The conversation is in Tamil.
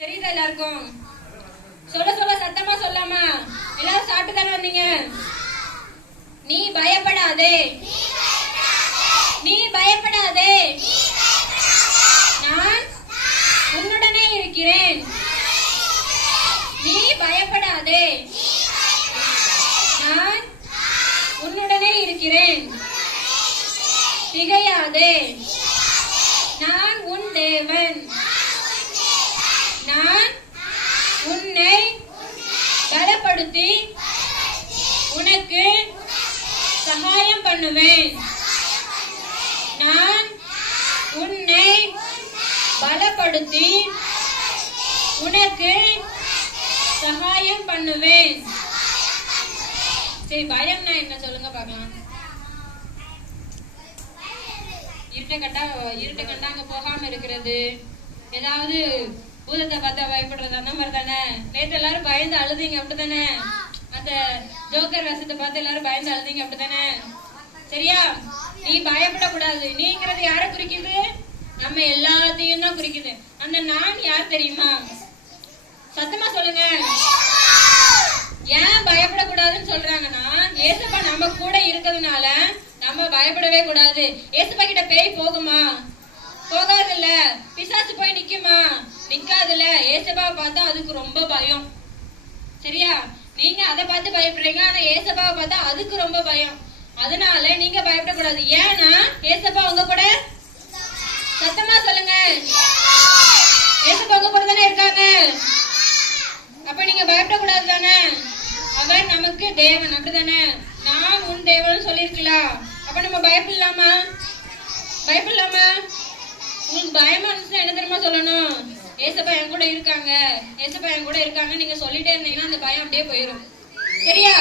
தெரியுதா எல்லாருக்கும்? சொல்ல சொல்ல சத்தமா சொல்லாமா? எல்லாரும் சாப்பிட்டு தானே வந்தீங்க? நீ பயப்படாதே, நீ பயப்படாதே, நான் உன்னுடனே இருக்கிறேன். நீ பயப்படாதே, நான் உன்னுடனே இருக்கிறேன். திகையாதே, நான் உன் தேவன். நான் உன்னை பலப்படுத்தி உனக்கு சகாயம் பண்ணுவேன். நான் உன்னை பலப்படுத்தி உனக்கு சகாயம் பண்ணுவேன். சரி, பயம்னா என்ன சொல்லுங்க பார்க்கலாம். இருட்ட கண்டா அங்க போகாம இருக்கிறது, ஏதாவது பூதத்தை பார்த்தா பயப்படுறது, அந்த மாதிரி தானே. நேற்று எல்லாரும் பயந்து அழுதீங்க அப்படித்தானே? அந்த ஜோக்கர் வேஷத்தை பார்த்து எல்லாரும் பயந்து அழுதீங்க அப்படித்தானே? சரியா? நீ பயப்படக்கூடாது. நீங்கிறது யார குறிக்குது? நம்ம எல்லாத்தையும் தான் குறிக்குது. அந்த நான் யார் தெரியுமா? சத்தமா சொல்லுங்க. ஏன் பயப்படக்கூடாதுன்னு சொல்றாங்கன்னா, ஏசப்பா நம்ம கூட இருக்கிறதுனால நம்ம பயப்படவே கூடாது. ஏசப்பா கிட்ட பேய் போகுமா? போகாதுல்ல. பிசாசு போய் நிக்குமா? நிக்காதுல. ஏசப்பாவை பார்த்தா அதுக்கு ரொம்ப பயம். சரியா? நீங்க அதை பார்த்து பயப்படுறீங்க, ஆனா ஏசப்பாவை பார்த்தா அதுக்கு ரொம்ப பயம். அதனால நீங்க பயப்படக்கூடாது. ஏன்னா ஏசப்பா உங்க கூட. சத்தமா சொல்லுங்க. ஏசப்பா உங்க கூட தானே இருக்காங்க. அப்ப நீங்க பயப்படக்கூடாது தானே. அவர் நமக்கு தேவன், அப்படிதானே? நான் உன் தேவன் சொல்லிருக்கலாம். அப்ப நம்ம பயப்படலாமா? பயப்படலாமா? உங்களுக்கு பயமா இருந்துச்சுன்னா என்ன தெரியுமா சொல்லணும்? ஏசப்பா என் கூட இருக்காங்க, ஏசப்பா என் கூட இருக்காங்க நீங்க சொல்லிட்டே இருந்தீங்கன்னா அந்த பயம் அப்படியே போயிடும். சரியா?